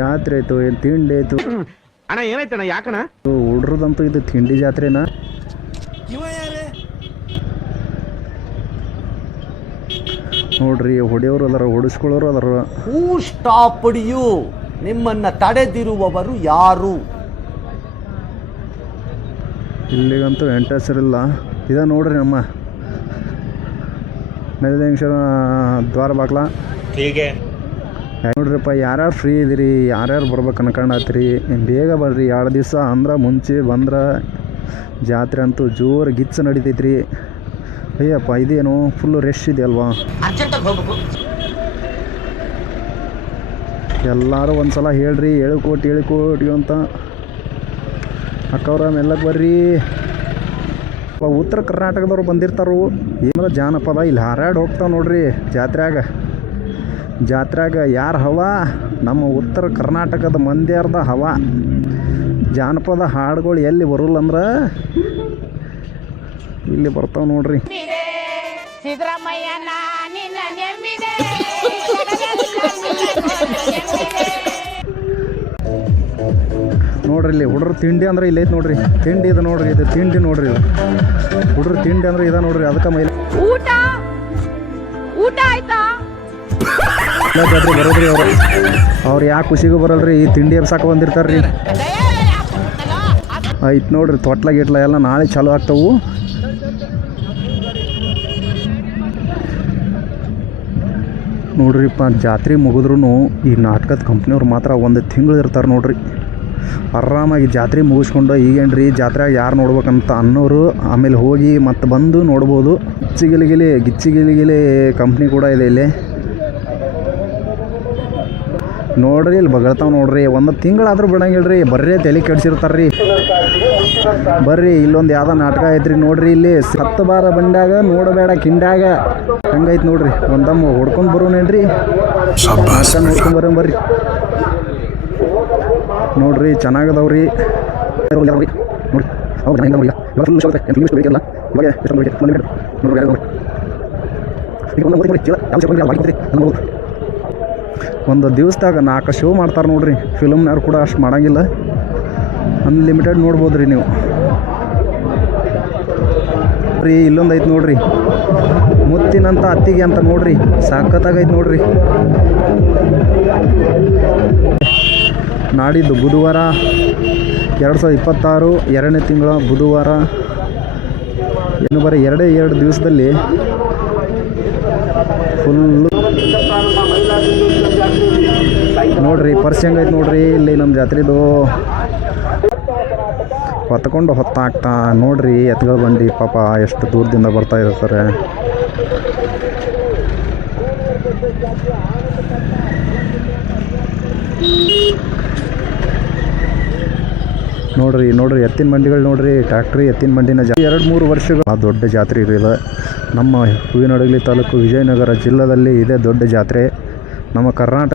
ಜಾತ್ರೆ ಆಯ್ತು, ಏನು ತಿಂಡಿ ಆಯ್ತು ಅಣ್ಣ. ಏನಾಯ್ತಣ್ಣ? ಯಾಕಣ್ಣ? ಹುಡ್ರದಂತೂ ಇದು ತಿಂಡಿ ಜಾತ್ರೆನಾ? ನೋಡ್ರಿ, ಹೊಡೆಯೋರು ಅದಾರ, ಹೊಡಿಸ್ಕೊಳ್ಳೋರು ಅದಾರ. ಹೂ ಸ್ಟಾಪ್ಡ್ ಯು? ನಿಮ್ಮನ್ನ ತಡೆದಿರುವವರು ಯಾರು? ಇಲ್ಲಿಗಂತೂ ಹೆಸರಿಲ್ಲ. ಇದ ನೋಡ್ರಿ ನಮ್ಮ ಮೆದಲಿಂಗೇಶ್ವರ ದ್ವಾರ ಬಾಗ್ಲ. ನೋಡ್ರಿಪ್ಪ, ಯಾರ್ಯಾರು ಫ್ರೀ ಇದಿರಿ, ಯಾರ್ಯಾರು ಬರ್ಬೇಕು ಅನ್ಕೊಂಡತ್ರಿ, ಬೇಗ ಬರ್ರಿ. 2 ದಿವಸ ಅಂದ್ರೆ ಮುಂಚೆ ಬಂದ್ರೆ ಜಾತ್ರೆ ಅಂತೂ ಜೋರು ಗಿಚ್ಚು ನಡಿತೈತ್ರಿ. ಅಯ್ಯಪ್ಪ, ಇದೇನು ಫುಲ್ಲು ರಶ್ ಇದೆ ಅಲ್ವಾ? ಎಲ್ಲರೂ ಒಂದ್ಸಲ ಹೇಳ್ರಿ, ಹೇಳಿಕೊಟ್ಟು ಅಂತ. ಅಕ್ಕವ್ರ ಮೆಲ್ಲಕ್ಕೆ ಬರ್ರಿ. ಉತ್ತರ ಕರ್ನಾಟಕದವ್ರು ಬಂದಿರ್ತಾರು. ಏನಾರ ಜಾನಪದ ಇಲ್ಲಿ ಹಾರಾಡಿ ಹೋಗ್ತಾವ ನೋಡ್ರಿ. ಜಾತ್ರೆಯಾಗ ಯಾರು ಹವಾ? ನಮ್ಮ ಉತ್ತರ ಕರ್ನಾಟಕದ ಮಂದಿಯರ್ದ ಹವಾ. ಜಾನಪದ ಹಾಡುಗಳು ಎಲ್ಲಿ ಬರೋಲ್ಲ ಅಂದ್ರೆ ಇಲ್ಲಿ ಬರ್ತಾವ ನೋಡ್ರಿ. ನೋಡ್ರಿ, ಇಲ್ಲಿ ಹುಡ್ರ ತಿಂಡಿ ಅಂದ್ರೆ ಇಲ್ಲ ಐತೆ ನೋಡ್ರಿ. ತಿಂಡಿ ಇದು ನೋಡ್ರಿ, ಇದು ತಿಂಡಿ ನೋಡ್ರಿ. ಇದು ಹುಡ್ರ ತಿಂಡಿ ಅಂದ್ರೆ ಇದ ನೋಡ್ರಿ. ಅದಕ್ಕೆ ಮೈಲಿ ಊಟ ಆಯ್ತಾ ಜಾತ್ರೆ ಬರೋದ್ರಿ. ಅವ್ರು ಯಾಕೆ ಖುಷಿಗೂ ಬರಲ್ರಿ, ಈ ತಿಂಡಿ ಎಬ್ಸಾಕ ಬಂದಿರ್ತಾರ್ರಿ. ಆಯ್ತು ನೋಡ್ರಿ, ತೊಟ್ಲ ಗಿಟ್ಲ ಎಲ್ಲ ನಾಳೆ ಚಾಲು ಆಗ್ತಾವು. ನೋಡ್ರಿಪ್ಪ, ಜಾತ್ರೆ ಮುಗಿದ್ರೂ ಈ ನಾಟಕದ ಕಂಪ್ನಿಯವ್ರು ಮಾತ್ರ 1 ತಿಂಗಳು ಇರ್ತಾರೆ ನೋಡ್ರಿ. ಆರಾಮಾಗಿ ಜಾತ್ರೆ ಮುಗಿಸ್ಕೊಂಡು ಈಗೇನ್ರಿ ಜಾತ್ರೆಯಾಗ ಯಾರು ನೋಡ್ಬೇಕಂತ ಅನ್ನೋರು ಆಮೇಲೆ ಹೋಗಿ ಮತ್ತೆ ಬಂದು ನೋಡ್ಬೋದು. ಗಿಚ್ಚಿಗಿಲಿಗಿಲಿ ಕಂಪ್ನಿ ಕೂಡ ಇದೆ ಇಲ್ಲಿ ನೋಡ್ರಿ. ಇಲ್ಲಿ ಬಗಳ್ತಾವ ನೋಡ್ರಿ. 1 ತಿಂಗಳಾದ್ರೂ ಬಿಡಂಗಿಲ್ರಿ, ಬರ್ರಿ ತಲೆ ಕೆಡ್ಸಿರ್ತಾರ್ರಿ. ಬರ್ರಿ, ಇಲ್ಲೊಂದು ಯಾವ್ದೋ ನಾಟಕ ಐತ್ರಿ ನೋಡ್ರಿ. ಇಲ್ಲಿ 10 ಬಾರ ಬಂಡಾಗ ನೋಡಬೇಡ ಕಿಂಡಾಗ ಹಂಗೈತೆ ನೋಡ್ರಿ. ಒಂದಮ್ಮ ಹೊಡ್ಕೊಂಡು ಬರೋನೇನ್ರಿ, ನೋಡ್ಕೊಂಡು ಬರ್ರಿ. ನೋಡ್ರಿ, ಚೆನ್ನಾಗದವ್ರಿ ನೋಡಿ. ಒಂದು ದಿವಸದಾಗ 4 ಶೋ ಮಾಡ್ತಾರೆ ನೋಡ್ರಿ. ಫಿಲ್ಮ್ನವ್ರು ಕೂಡ ಅಷ್ಟು ಮಾಡಂಗಿಲ್ಲ. ಅನ್ಲಿಮಿಟೆಡ್ ನೋಡ್ಬೋದ್ರಿ ನೀವು. ರೀ, ಇಲ್ಲೊಂದು ಐತೆ ನೋಡ್ರಿ, ಮುತ್ತಿನಂತ ಅತ್ತಿಗೆ ಅಂತ ನೋಡ್ರಿ. ಸಖತ್ತಾಗೈತೆ ನೋಡ್ರಿ. ನಾಡಿದ್ದು ಬುಧವಾರ 2026 2ನೇ ತಿಂಗಳ ಬುಧವಾರ. ಏನು ಬರೀ 2 ದಿವಸದಲ್ಲಿ ಫುಲ್ಲು ನೋಡ್ರಿ. ಪರ್ಸ್ ಹೆಂಗೈತೆ ನೋಡ್ರಿ. ಇಲ್ಲಿ ನಮ್ಮ ಜಾತ್ರೆದು ಹೊತ್ಕೊಂಡು ಹೊತ್ತಾಗ್ತಾ ನೋಡ್ರಿ. ಎತ್ಗಳು ಬಂಡಿ ಪಾಪ ಎಷ್ಟು ದೂರದಿಂದ ಬರ್ತಾ ಇರ್ತಾರೆ. ನೋಡ್ರಿ ಎತ್ತಿನ ಮಂಡಿಗಳು ನೋಡ್ರಿ. ಟ್ಯಾಕ್ಟ್ರಿ ಎತ್ತಿನ ಮಂಡಿನ 2-3 ವರ್ಷಗಳು ಆ ದೊಡ್ಡ ಜಾತ್ರೆ ಇರಲಿಲ್ಲ. ನಮ್ಮ ಹೂವಿನಡಗಲಿ ತಾಲೂಕು ವಿಜಯನಗರ ಜಿಲ್ಲೆಯಲ್ಲಿ ಇದೇ ದೊಡ್ಡ ಜಾತ್ರೆ. ನಮ್ಮ ಕರ್ನಾಟಕ